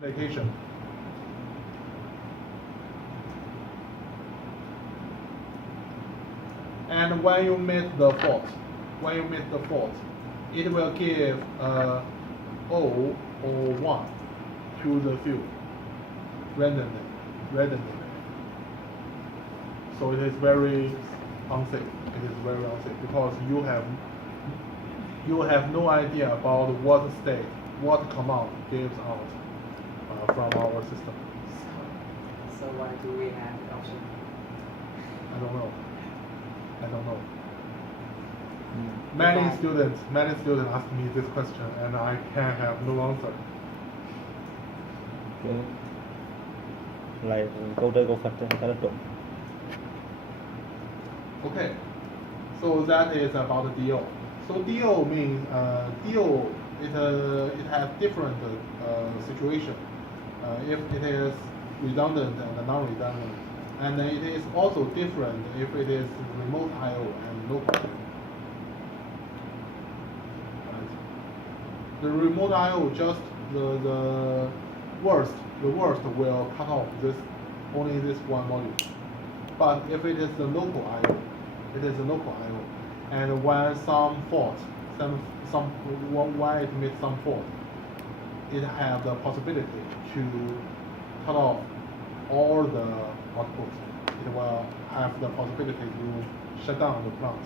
vacation. And when you meet the fault, it will give O or 1 to the field randomly. So it is very unsafe. Because you have no idea about what state, what command gives out from our system. So why do we have the option? I don't know. Many students ask me this question, and I can have no answer. Lại câu chơi câu Phật cho nó trộn. Okay, so that is about the DO. So DO means DO it has different situation. If it is redundant and non-redundant, and it is also different if it is remote I/O and local I/O. Right. The remote I/O just the worst will cut off only this one module. But if it is the local I/O, and when some fault, why it makes some fault, it has the possibility to cut off all the output. It will have the possibility to shut down the plant.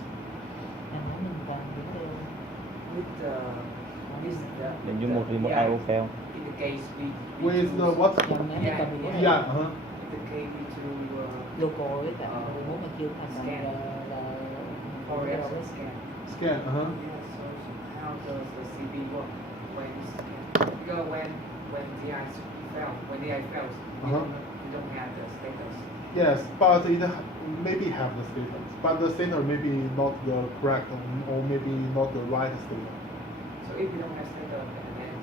Then you move remote I/O fail. In the case With the what? Yeah. In the case we do local với cả remote mà kêu thành scan. là forever scan. Scan. Yeah, so how does the CB work when you scan? Because when the DI fails, you don't have the status. Yes, but it maybe have the status, but the status maybe not the correct or maybe not the right status. So if you don't have status, then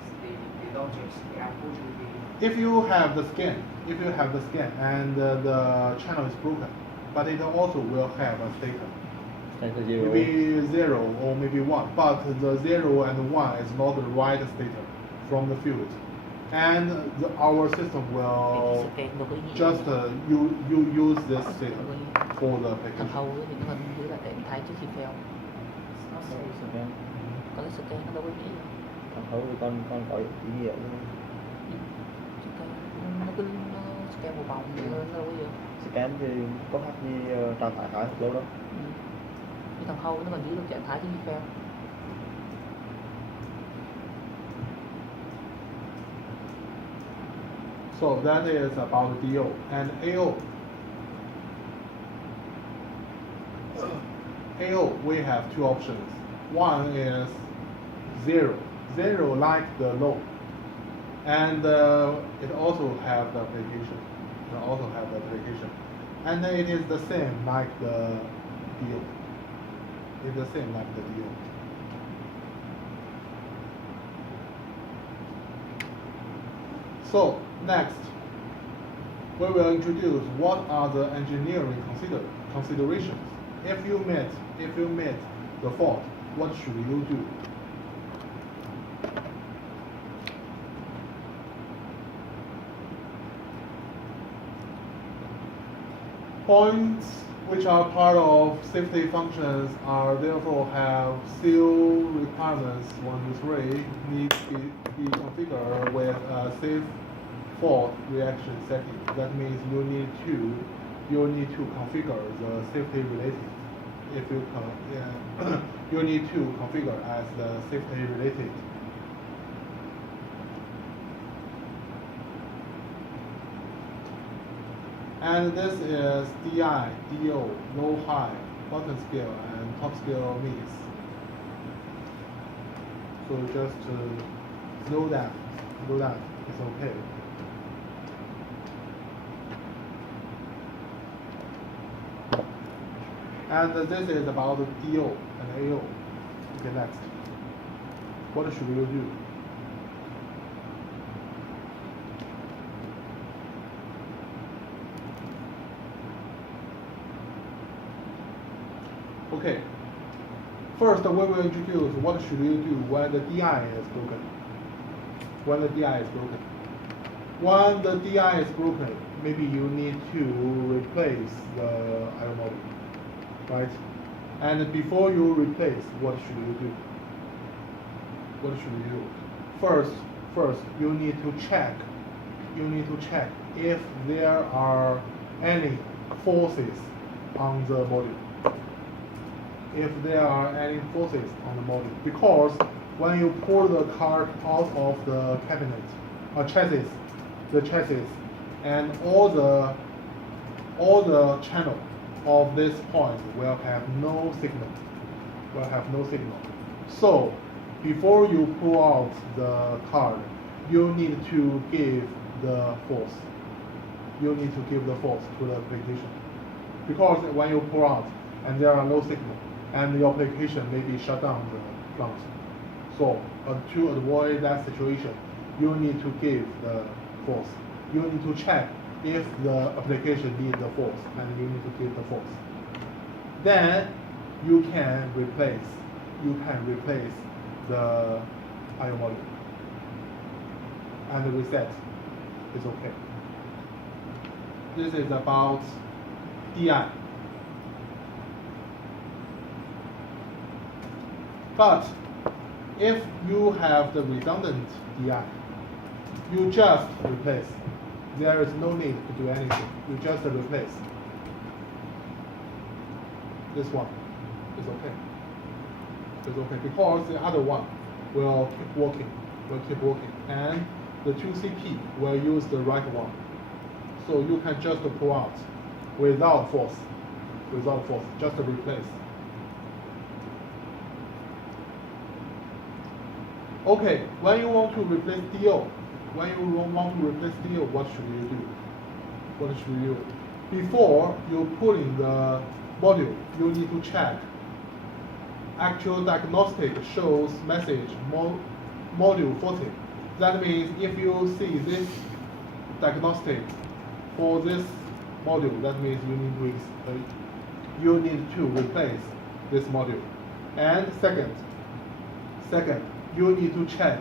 the logic, the output will be. If you have the scan, and the channel is broken, but it also will have a status. Status zero. Maybe 0 or maybe 1, but the 0 and 1 is not the right status from the field. And our system will just you use this status for the thằng application. hầu thì nó hình như là trạng thái trước khi fail. Có cái scan nó đâu có ý gì. Thằng hấu thì con có ý nghĩa. Nó cứ scan một vòng thì nó đâu có gì. Scan thì có hát như trạng thái khá lâu đó. Cái thằng hầu nó còn giữ được trạng thái trước khi fail. So that is about the DO and AO. AO, we have two options. One is 0 like the low, and it also have the application. And it is the same like the DO. So next, we will introduce what are the engineering considerations. If you met the fault, what should you do? Points which are part of safety functions are therefore have seal requirements 1 to 3 need to be configured with a safe fault reaction setting. That means you need to configure the safety related. If you you need to configure as the safety related. And this is DI, DO, low, high, bottom scale, and top scale mix. So just know that it's okay. And this is about DO and AO. Okay, next. What should you do? Okay. First, we will introduce what should you do when the DI is broken. when the DI is broken, maybe you need to replace the IO module, right? And before you replace, what should you do? What should you do? First, you need to check. You need to check if there are any forces on the module. If there are any forces on the module, because when you pull the card out of the cabinet or chassis, the chassis, and all the channel of this point will have no signal. Will have no signal. So before you pull out the card, you need to give the force. You need to give the force to the application. Because when you pull out and there are no signal, and your application may be shut down the plant. So to avoid that situation, you need to give the force. You need to check if the application needs the force, and you need to give the force. Then you can replace the IO module, and the reset is okay. This is about DI. But if you have the redundant DI, you just replace. There is no need to do anything. You just replace. This one is okay. It's okay because the other one will keep working. And the 2CP will use the right one. So you can just pull out without force, just replace. Okay, when you want to replace DO, what should you do? Before you put in the module, you need to check. Actual diagnostic shows message module faulty. That means if you see this diagnostic for this module, that means you need to replace this module. And second, you need to check.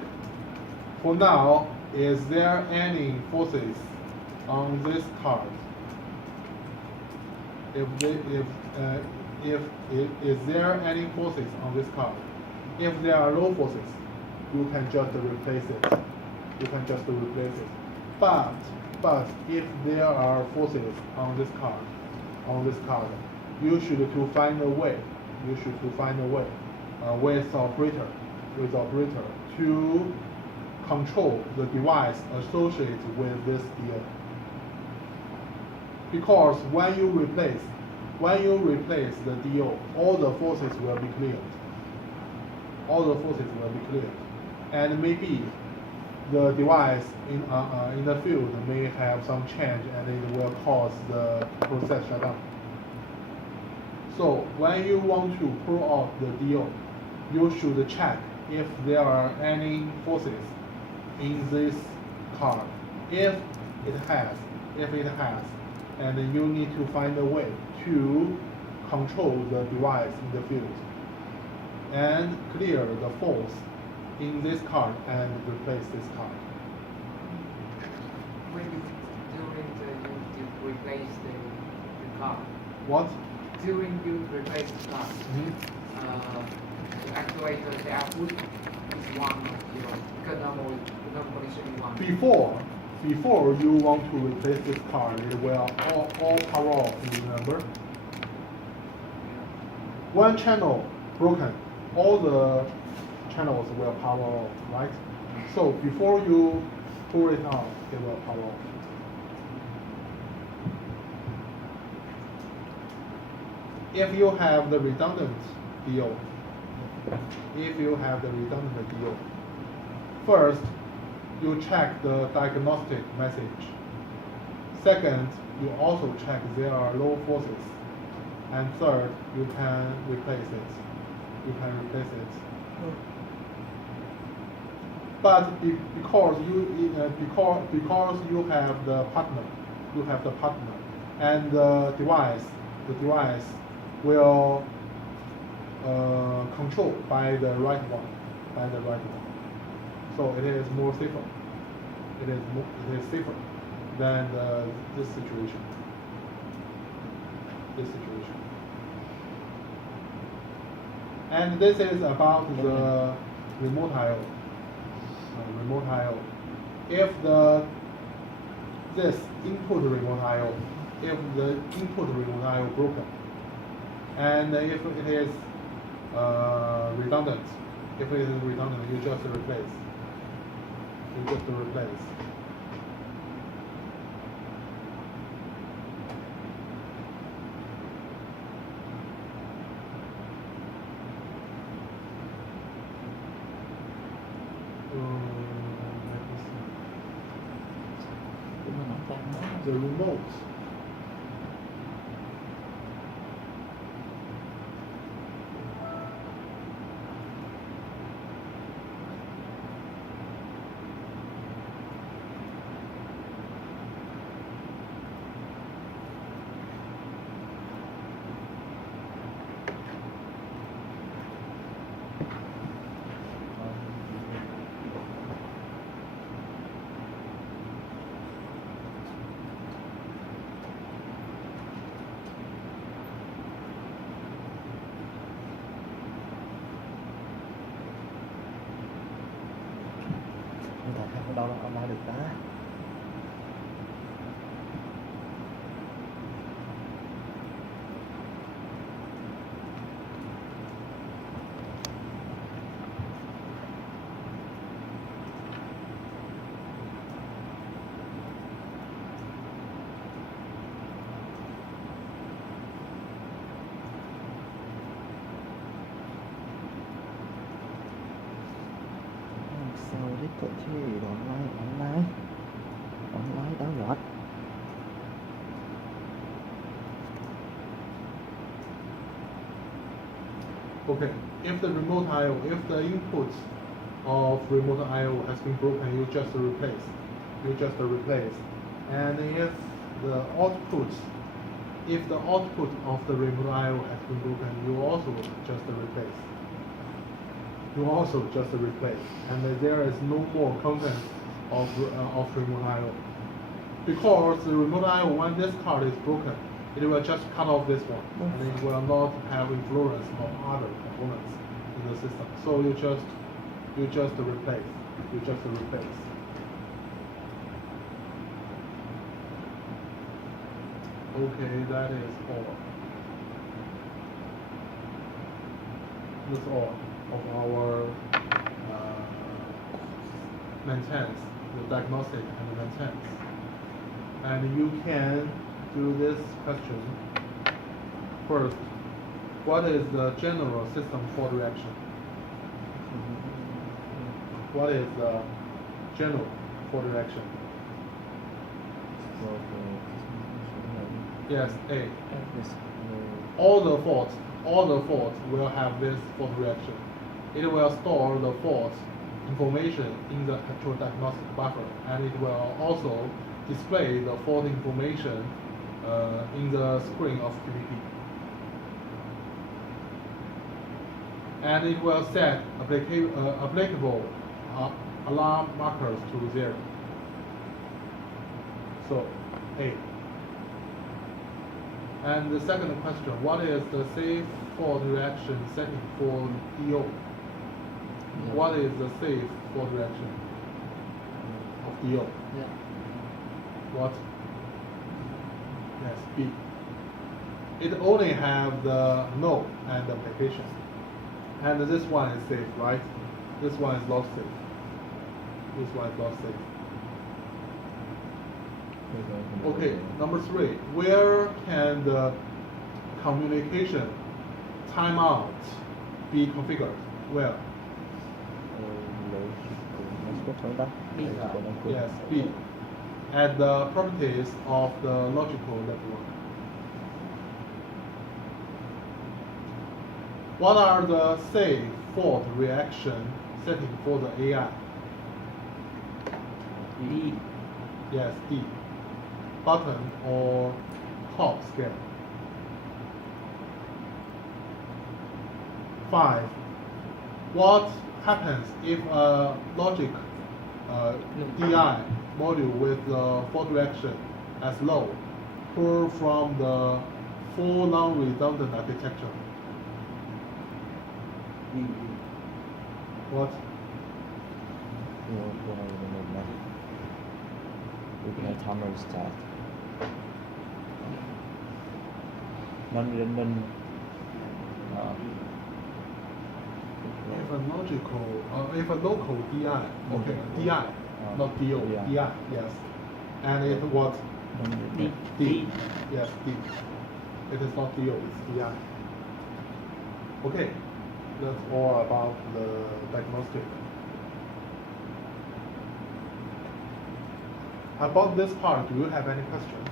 For now, is there any forces on this card? Is there any forces on this card? If there are no forces, you can just replace it. But if there are forces on this card, you should to find a way. With operator to control the device associated with this DO. Because when you replace the DO, all the forces will be cleared. And maybe the device in the field may have some change, and it will cause the process shutdown. So when you want to pull out the DO, you should check if there are any forces in this card. If it has, and then you need to find a way to control the device in the field and clear the faults in this card and replace this card. When you replace the card. What? During you replace the card, the actuator, the output is one of your normal conditioning one. Before you want to replace this card, it will all power off, remember? One channel broken, all the channels will power off, right? So before you pull it out, it will power off. If you have the redundant DO, first, you check the diagnostic message. Second, you also check there are low forces. And third, you can replace it. But because you have the partner, and the device will controlled by the right one. So it is more safer. it is safer than this situation. And this is about the remote I/O. Remote I/O. If this input remote I/O, if the input remote I/O broken, and if it is redundant, you just replace. Let me see. Cũng là nón trang đó. The remote. Nhưng tại sao đâu ông nói được đó. Sao đấy cậu thì online đáo lọt. Okay, if the remote I/O, if the input of remote I/O has been broken, you just replace. And if the output of the remote I/O has been broken, you also just replace. And there is no more content of remote I/O. Because the remote I/O, when this card is broken, it will just cut off this one, and it will not have influence on other components in the system. So you just replace. Okay, that is all. That's all of our maintenance, the diagnostic and the maintenance. And you can do this question. First, what is the general system fault reaction? What is the general fault reaction? Yes, A. All the faults will have this fault reaction. It will store the fault information in the actual diagnostic buffer, and it will also display the fault information in the screen of QPP. And it will set applicable alarm markers to 0. So, A. And the second question, what is the safe fault reaction setting for DO? What is the safe fault reaction of DO? Yeah. What? Yes, B. It only have the no and the application. And this one is safe, right? This one is not safe. Okay, number 3. Where can the communication timeout be configured? Where? Yes, B. At the properties of the logical network. What are the safe fault reaction setting for the AI? D. Yes, D. Button or top scale. 5. What happens if a logic DI module with the fault direction as low, pull from the full non-redundant architecture. What? Vừa này là một này. Cái này timer start. Non-redundant. If a local DI, okay, DI, not DO, DI, yes. And it was D, yes, D. It is not DO, it's DI. Okay, that's all about the diagnostic. About this part, do you have any question?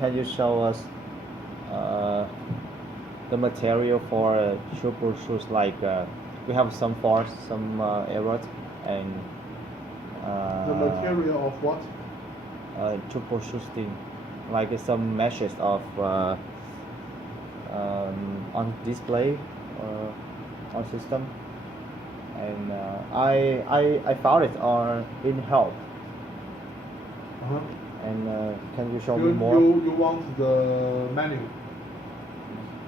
Can you show us the material for troubleshoot? Like we have some faults, some errors, and The material of what? troubleshooting, like some meshes of on display on system, and I found it on in help. Uh-huh. And can you show me You, more? you want the menu?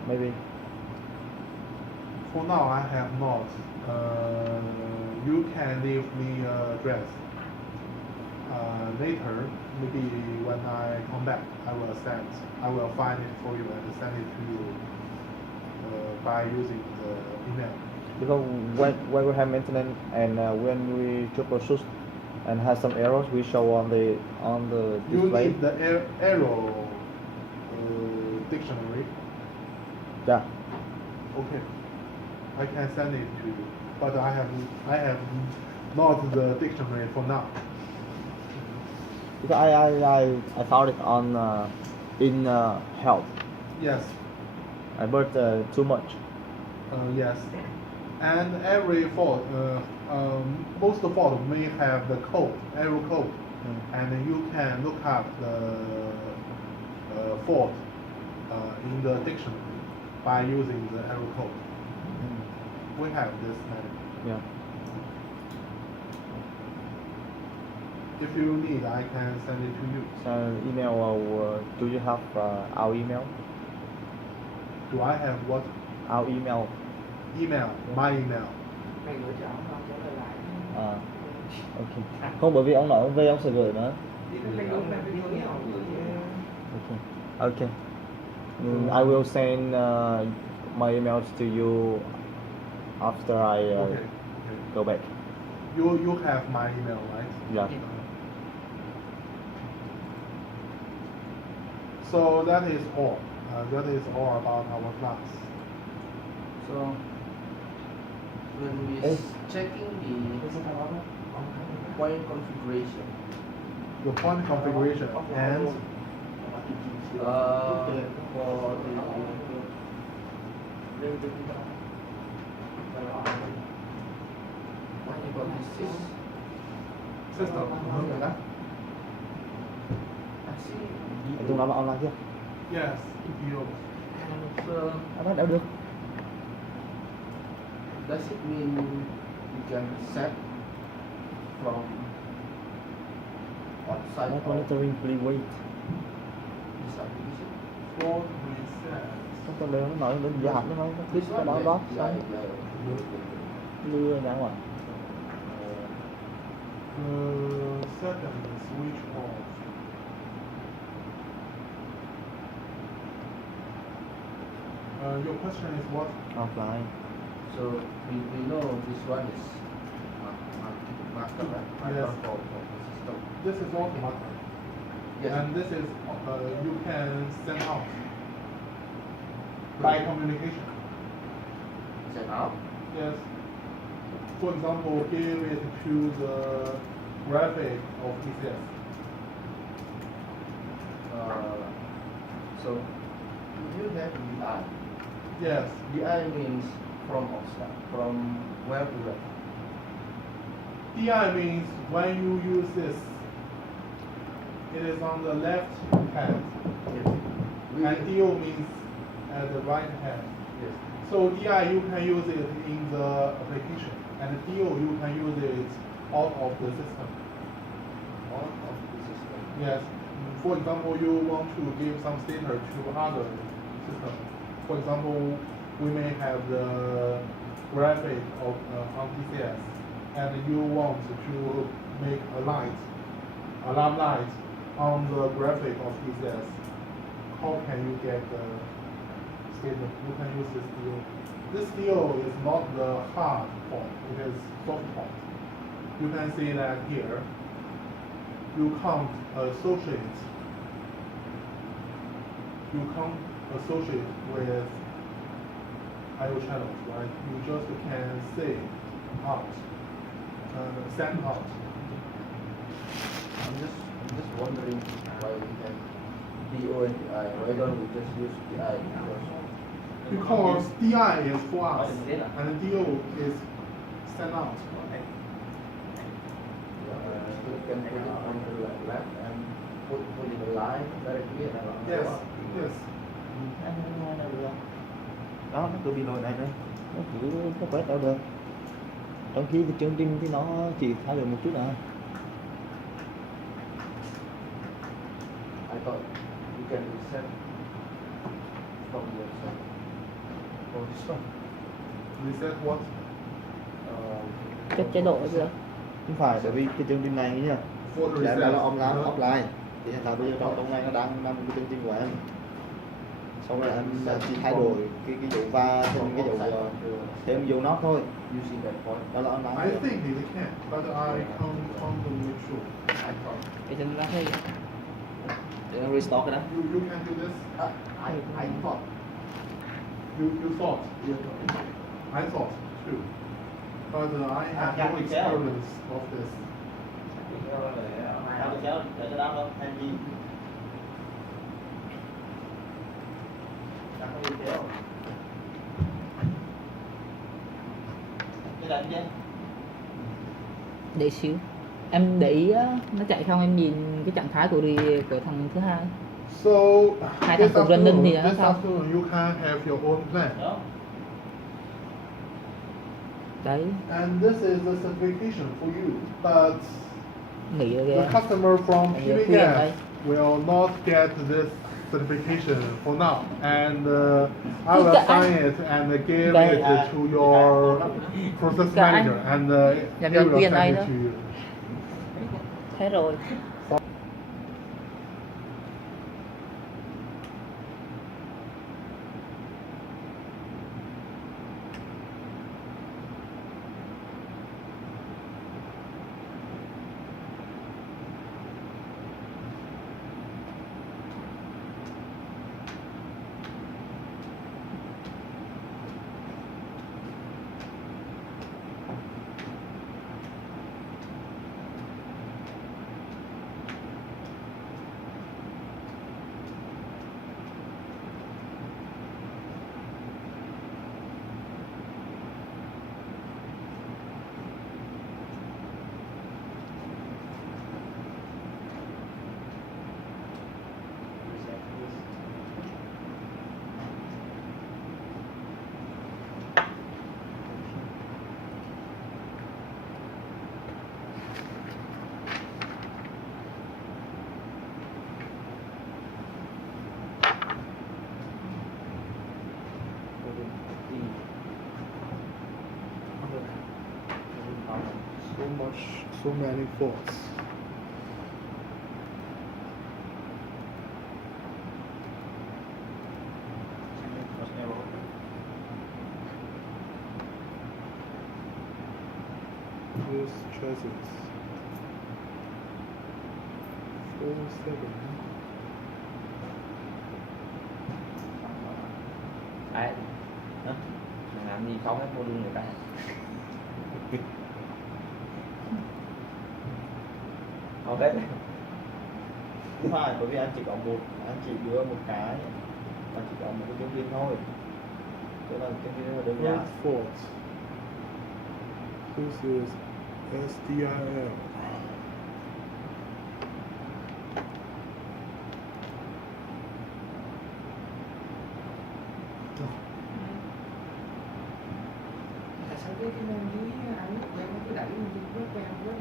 Maybe. For now, I have not. You can leave me address. Later, maybe when I come back, I will find it for you and send it to you by using the email. Because when we have maintenance and when we troubleshoot and has some errors, we show on the You display. need the error dictionary. Yeah. Okay, I can send it to you, but I have not the dictionary for now. Because I found it on in help. Yes. I bought too much. Yes, and every fault, most fault may have the code, error code, and you can look up the fault in the dictionary by using the error code. We have this method. Yeah. If you need, I can send it to you. So email. Do you have our email? Do I have what? Our email. Email, my email. Mày gửi cho ông không trả lời lại. Ok. Không, bởi vì ông nói về ông sẽ gửi nữa. Mày đúng là cái gửi ông gửi. Okay. I will send my emails to you after I Okay. go back. You have my email, right? Yeah. So that is all. That is all about our class. So when we Hey. checking the point configuration, The point configuration and for what you call this system. Dùng nó vào online chưa? Yes, you. So Anh nói đều được. does it mean you can set from outside Not of monitoring, please wait. this application? For reset. Trong đây nó nói đến gia hạn nó nói nó click cái đó đó xong đưa ra ngoài. Second, switch off. Your question is what? Offline. So we know this one is marker, right? Yes. Marker for the system. This is automatic. Yes. And this is you can send out by communication. Set out. Yes. For example, give it to the graphic of ECS. So you have DI. Yes. DI means from outside, from where to where. DI means when you use this, it is on the left hand, and DO means at the right hand. Yes. So DI you can use it in the application, and DO you can use it out of the system. All of the system. Yes. For example, you want to give some data to other system. For example, we may have the graphic of on TCS, and you want to make a light, alarm light on the graphic of TCS. How can you get the statement? You can use this deal. This deal is not the hard part, it is soft part. You can see that here. You can't associate. You can't associate with I/O channels, right? You just can say out, send out. I'm just wondering why we can DO and DI. Why don't we just use DI? Because DI is for us, and DO is send out. You can put it on the left and put in a line directly and along the Yes, top. yes. Đó, nó cứ bị lỗi này đây, nó cứ nó quét đâu được. Trong khi cái chương trình thì nó chỉ thay đổi một chút nào. I thought you can reset from your side. Oh, stop. Reset what? Chất chế độ gì đó. Không phải, bởi vì cái chương trình này nhá, For the là reset. nó offline. Thì hiện tại bây giờ trong này nó đang cái chương trình của em. Sau rồi em chỉ thay đổi cái dấu va thêm cái dấu nốt thôi. Using that point. Đó là online. I think they can, but I can't make sure. I thought Để cho nó thấy. Để nó restore cái đó. You can do this. I thought You thought. I thought too. But I have no experience of this. Để cho đó thôi, em gì? Để xíu. Em để ý á, nó chạy xong em nhìn cái trạng thái của thằng thứ hai. So Hai this thằng cùng running thì afternoon, nó this sao? afternoon you can have your own plan. Đấy, And this is a certification for you. But nghỉ rồi the kìa. customer from Anh nhớ khuyên đây. PBS will not get this certification for now. And I will Cái anh- sign it and give Đây, it to your process Cái anh- manager, and Làm he cho will khuyên send đây it đó. to you. Thế rồi. So many faults. Use choices. 4-7. Đấy. Hả? Mày làm gì không hết module người ta. Hầu hết. Không phải, bởi vì anh chỉ đưa một cái, anh chỉ có một cái chương trình thôi. Tức là chương trình đơn giản. First fault. This is SDIL. Tại sao cái nền dưới ấy quen nó cứ đẩy lên dưới quen với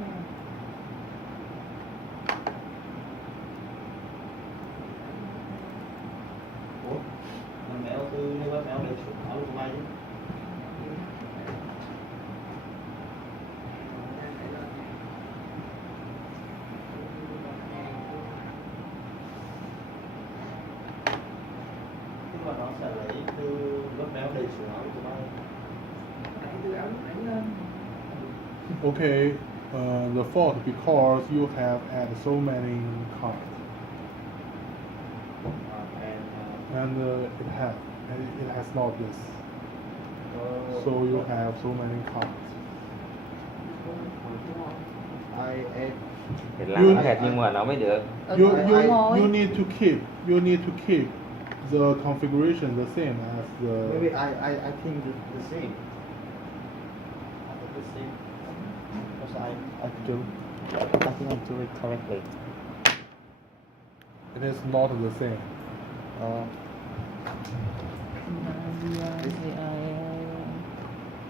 Okay, the fault because you have added so many cards, and it has not this. So you have so many cards. I add Thì làm hệt nhưng mà nó mới được. Ừ, You đúng you rồi. you need to keep the configuration the same as the. maybe I think the same. I think the same. Because I think I do it correctly. It is not the same.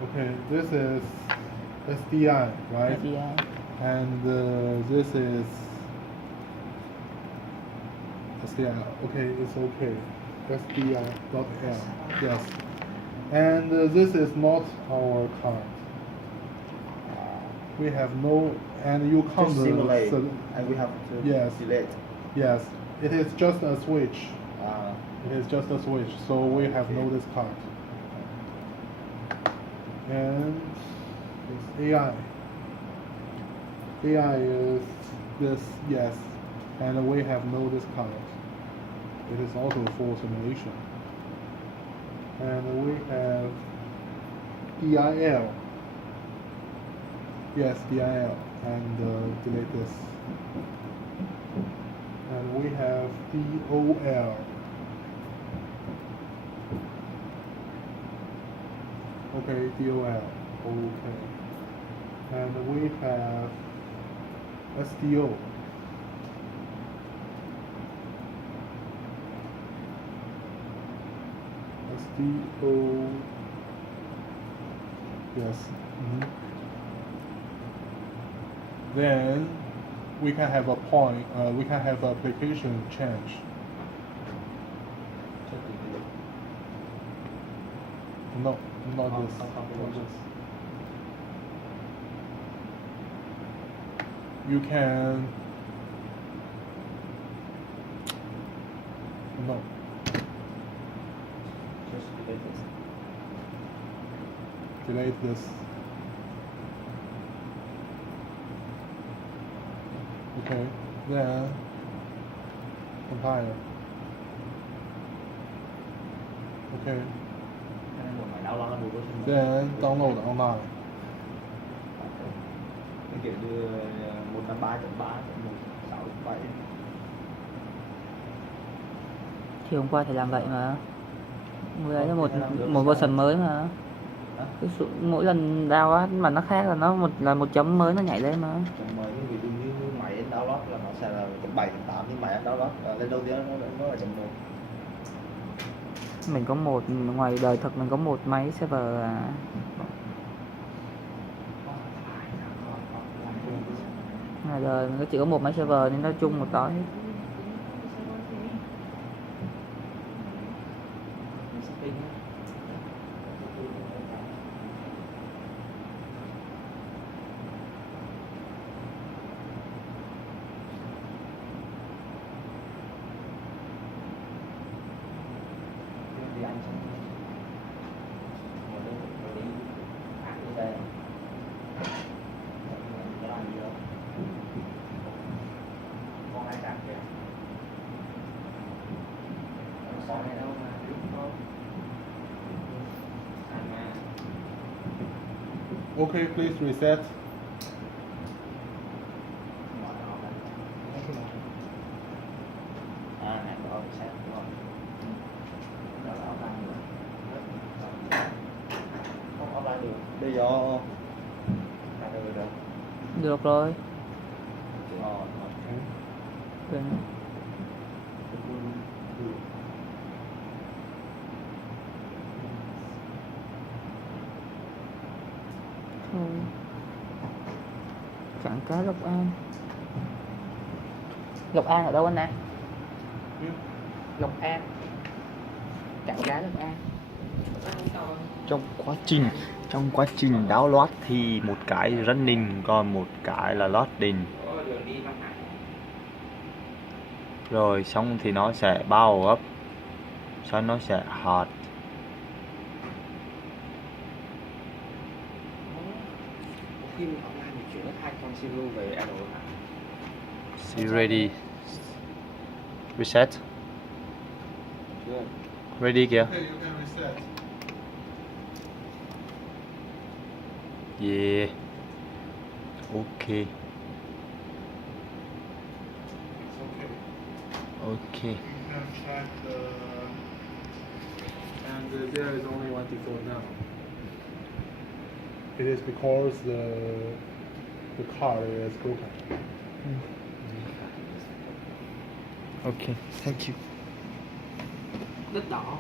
Okay, this is SDI, right? Yeah. And this is SDI. Okay, it's okay. SDI.L. Yes. And this is not our card. We have no, and you To count simulate, the. and we have to Yes. delete. Yes, it is just a switch. Uh, It is just a switch, so we have no this card. And it's AI. AI is this, yes, and we have no this card. It is also for simulation. And we have DIL. Yes, DIL, and delete this. And we have DOL. Okay, DOL. Okay. And we have SDO. SDO. Yes. Then we can have a point. We can have application change. No, not this. Not this. You can. No. just delete this. Delete this. Okay. Then compile. Okay. Phải download nó buộc Then download online. cái kiểu như 153.3 167. Thì hôm qua thầy làm vậy mà. Mới ấy là một version mới mà. Cái số, mỗi lần download mà nó khác là một chấm mới nó nhảy lên mà. Trong mới cái video như máy anh download là nó sẽ là chấm 7 chấm 8, nhưng máy anh download lên đầu tiên nó là chấm 1. Mình có một, ngoài đời thật mình có một máy server à. Ngoài đời mình chỉ có một máy server nên nó chung một gói hết. Thì anh xong một đi ác đi đây. Cái làm gì đâu. Con ai đặt kìa. Con này đâu mà đúng không? Anh mà. Okay, please reset. Này có reset rồi. Không offline được. Bây giờ được. Được rồi. Okay. Ok. Thôi. Cảng cá Lộc An. Lộc An ở đâu anh nè? Lộc An. Cảng cá Lộc An. Trong quá trình download thì một cái running, còn một cái là loading. Rồi xong thì nó sẽ bao up, sau nó sẽ hot. khi mình online mình chuyển hết hai con zero về error hả? See ready. Reset. Chưa. Ready kìa. Okay, you can reset. Yeah. Okay. It's okay. Okay. You can check the. And there is only one default now. It is because the card is broken. Okay. Thank you. Đất đỏ.